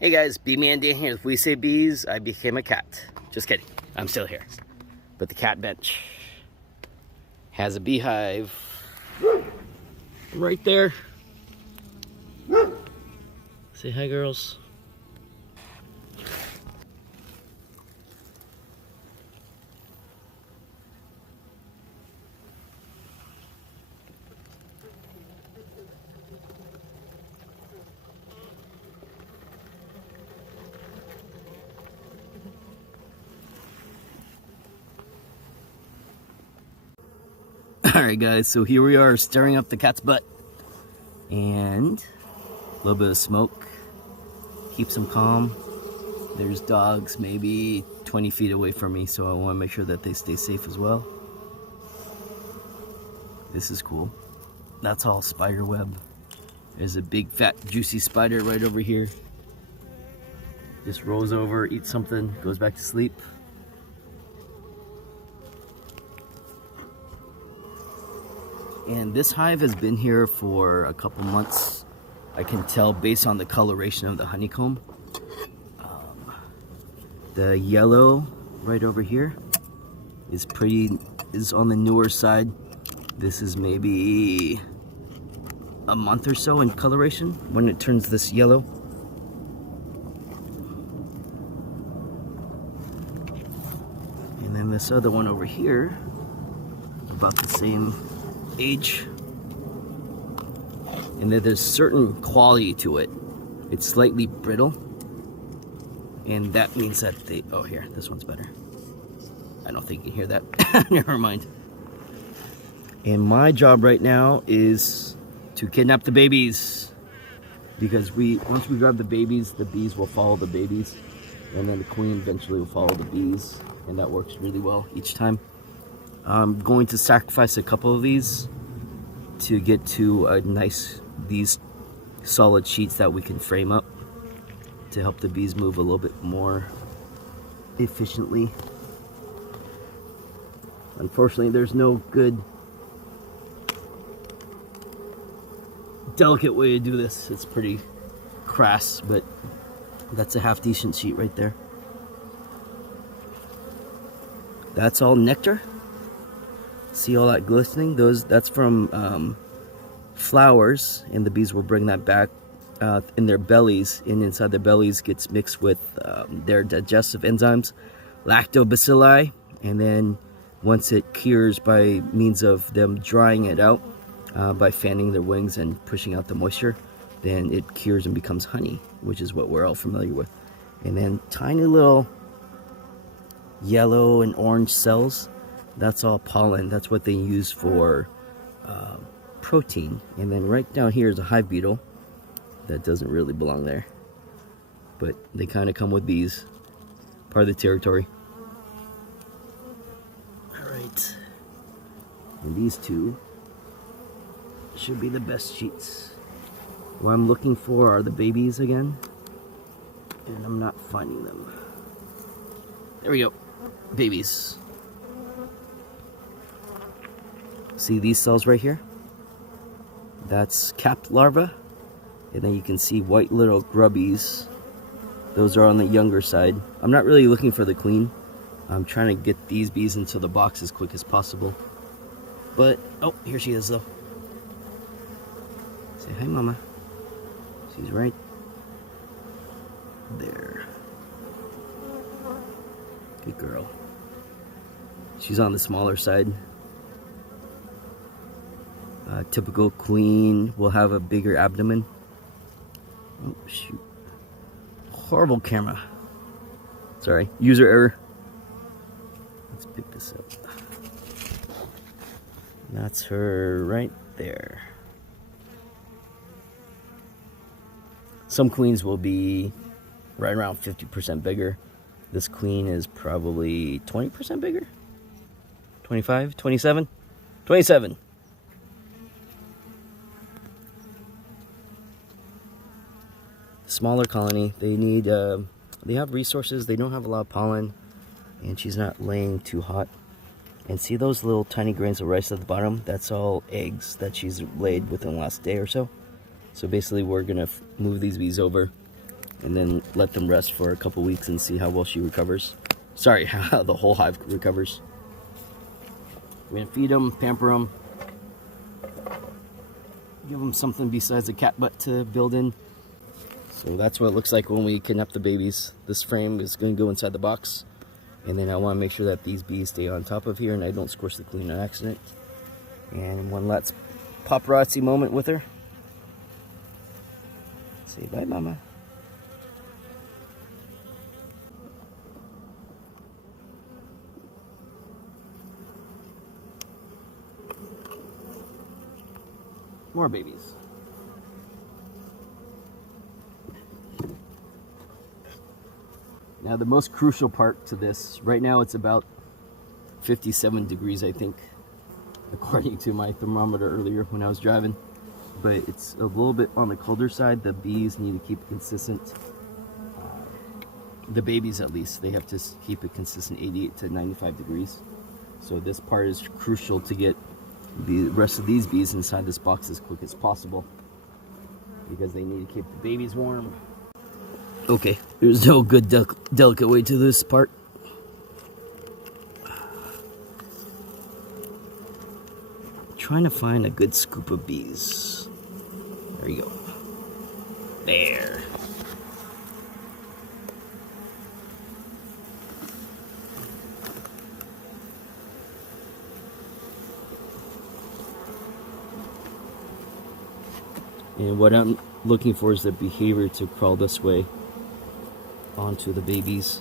Hey guys, Bee Man Dan here. If we say bees, I became a cat. Just kidding, I'm still here. But the cat bench has a beehive right there. Say hi, girls. Alright guys, so here we are stirring up the cat's butt. And a little bit of smoke. Keeps them calm. There's dogs maybe 20 feet away from me, so I want to make sure that they stay safe as well. This is cool. That's all spider web. There's a big fat juicy spider right over here. Just rolls over, eats something, goes back to sleep. And this hive has been here for a couple months. I can tell based on the coloration of the honeycomb. The yellow right over here is on the newer side. This is maybe a month or so in coloration when it turns this yellow. And then this other one over here, about the same age, and then there's certain quality to it. It's slightly brittle, and that means that they, oh here, this one's better. I don't think you can hear that. Never mind. And my job right now is to kidnap the babies, because once we grab the babies, the bees will follow the babies, and then the queen eventually will follow the bees, and that works really well each time. I'm going to sacrifice a couple of these to get to these solid sheets that we can frame up to help the bees move a little bit more efficiently. Unfortunately, there's no good delicate way to do this. It's pretty crass, but that's a half decent sheet right there. That's all nectar. See all that glistening? That's from flowers, and the bees will bring that back in their bellies, and inside their bellies gets mixed with their digestive enzymes, lactobacilli, and then once it cures by means of them drying it out by fanning their wings and pushing out the moisture, then it cures and becomes honey, which is what we're all familiar with. And then tiny little yellow and orange cells, that's all pollen. That's what they use for protein. And then right down here is a hive beetle that doesn't really belong there, but they kind of come with bees, part of the territory. All right, and these two should be the best sheets. What I'm looking for are the babies again, and I'm not finding them. There we go, babies. See these cells right here? That's capped larvae. And then you can see white little grubbies. Those are on the younger side. I'm not really looking for the queen. I'm trying to get these bees into the box as quick as possible. But, oh, here she is though. Say hi, mama. She's right there. Good girl. She's on the smaller side. Typical queen will have a bigger abdomen. Oh, shoot. Horrible camera. Sorry, user error. Let's pick this up. That's her right there. Some queens will be right around 50% bigger. This queen is probably 20% bigger? 25? 27? 27. Smaller colony. They have resources. They don't have a lot of pollen, and she's not laying too hot. And see those little tiny grains of rice at the bottom? That's all eggs that she's laid within the last day or so. So basically we're gonna move these bees over and then let them rest for a couple weeks and see how well she recovers. Sorry, how the whole hive recovers. We're gonna feed them, pamper them, give them something besides a cat butt to build in. So that's what it looks like when we kidnap the babies. This frame is going to go inside the box, and then I want to make sure that these bees stay on top of here and I don't squish the queen on accident. And one last paparazzi moment with her. Say bye, mama. More babies. Now the most crucial part to this, right now it's about 57 degrees, I think, according to my thermometer earlier when I was driving. But it's a little bit on the colder side. The bees need to keep it consistent. The babies, at least, they have to keep it consistent 88 to 95 degrees. So this part is crucial to get the rest of these bees inside this box as quick as possible, because they need to keep the babies warm. Okay, there's no good delicate way to this part. Trying to find a good scoop of bees. There you go. There. And what I'm looking for is the behavior to crawl this way onto the babies.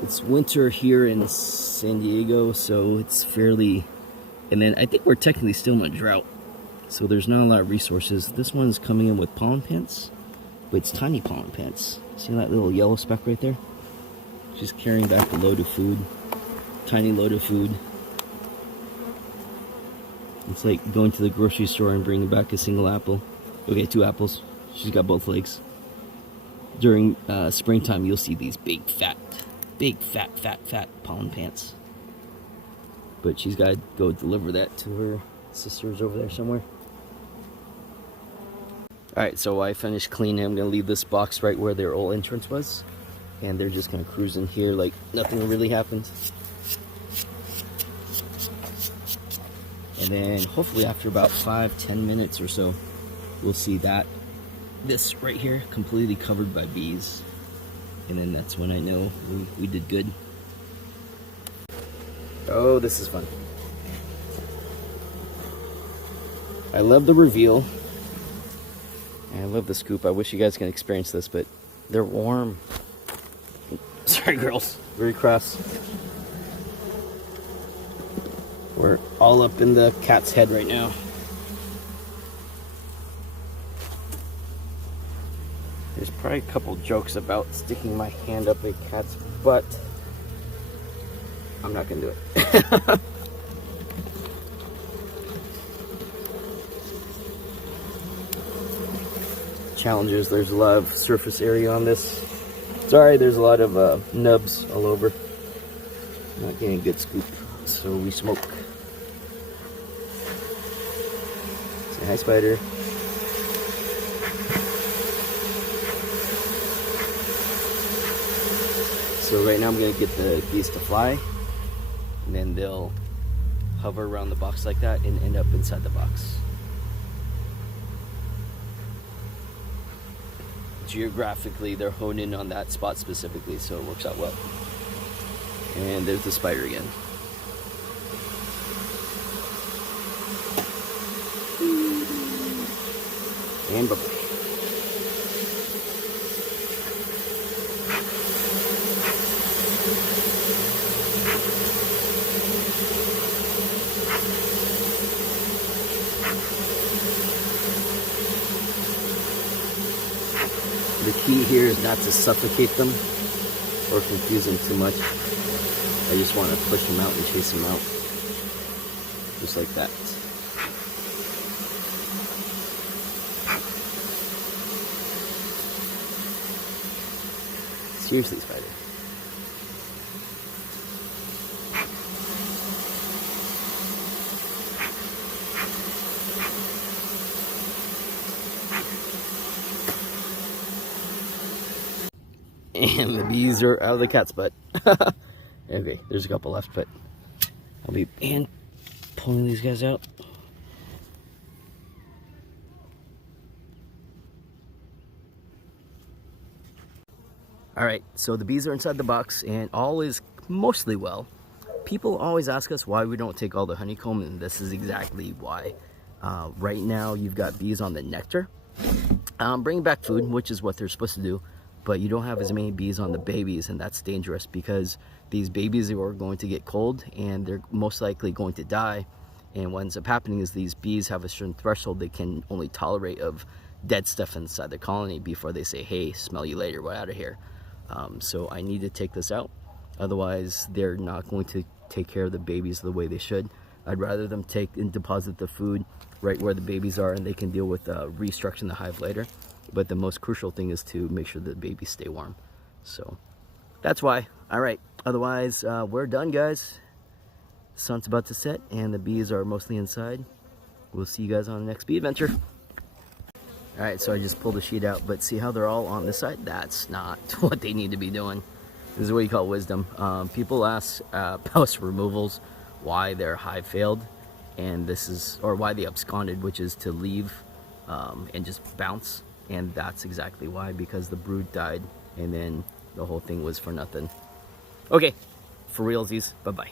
It's winter here in San Diego, so it's fairly, and then I think we're technically still in a drought, so there's not a lot of resources. This one's coming in with pollen pants, but it's tiny pollen pants. See that little yellow speck right there? She's carrying back a load of food, tiny load of food. It's like going to the grocery store and bringing back a single apple. Okay, 2 apples. She's got both legs. During springtime, you'll see these big, fat pollen pants. But she's got to go deliver that to her sisters over there somewhere. Alright, so I finished cleaning. I'm going to leave this box right where their old entrance was. And they're just going to cruise in here like nothing really happened. And then hopefully after about 5-10 minutes or so, we'll see that this right here completely covered by bees. And then that's when I know we did good. Oh, this is fun. I love the reveal. And I love the scoop. I wish you guys can experience this, but they're warm. Sorry, girls. Very cross. We're all up in the cat's head right now. There's probably a couple jokes about sticking my hand up a cat's butt. I'm not gonna do it. Challenges, there's a lot of surface area on this. Sorry, there's a lot of nubs all over. Not getting a good scoop, so we smoke. Say hi, spider. So right now I'm going to get the bees to fly, and then they'll hover around the box like that and end up inside the box. Geographically, they're honed in on that spot specifically, so it works out well. And there's the spider again. And bye-bye. The key here is not to suffocate them or confuse them too much. I just want to push them out and chase them out. Just like that. Seriously, spider. And the bees are out of the cat's butt. Okay, there's a couple left, but I'll be pulling these guys out. All right, so the bees are inside the box and all is mostly well. People always ask us why we don't take all the honeycomb, and this is exactly why. Right now you've got bees on the nectar. Bring back food, which is what they're supposed to do, but you don't have as many bees on the babies, and that's dangerous because these babies are going to get cold and they're most likely going to die. And what ends up happening is these bees have a certain threshold they can only tolerate of dead stuff inside the colony before they say, hey, smell you later, we're out of here. So I need to take this out, otherwise they're not going to take care of the babies the way they should. I'd rather them take and deposit the food right where the babies are, and they can deal with restructuring the hive later. But the most crucial thing is to make sure the babies stay warm. So that's why. All right, otherwise we're done, guys. Sun's about to set and the bees are mostly inside. We'll see you guys on the next bee adventure. All right, so I just pulled the sheet out, but see how they're all on this side? That's not what they need to be doing. This is what you call wisdom. People ask post removals why their hive failed, and this is, or why they absconded, which is to leave and just bounce. And that's exactly why, because the brood died and then the whole thing was for nothing. Okay, for realsies, bye-bye.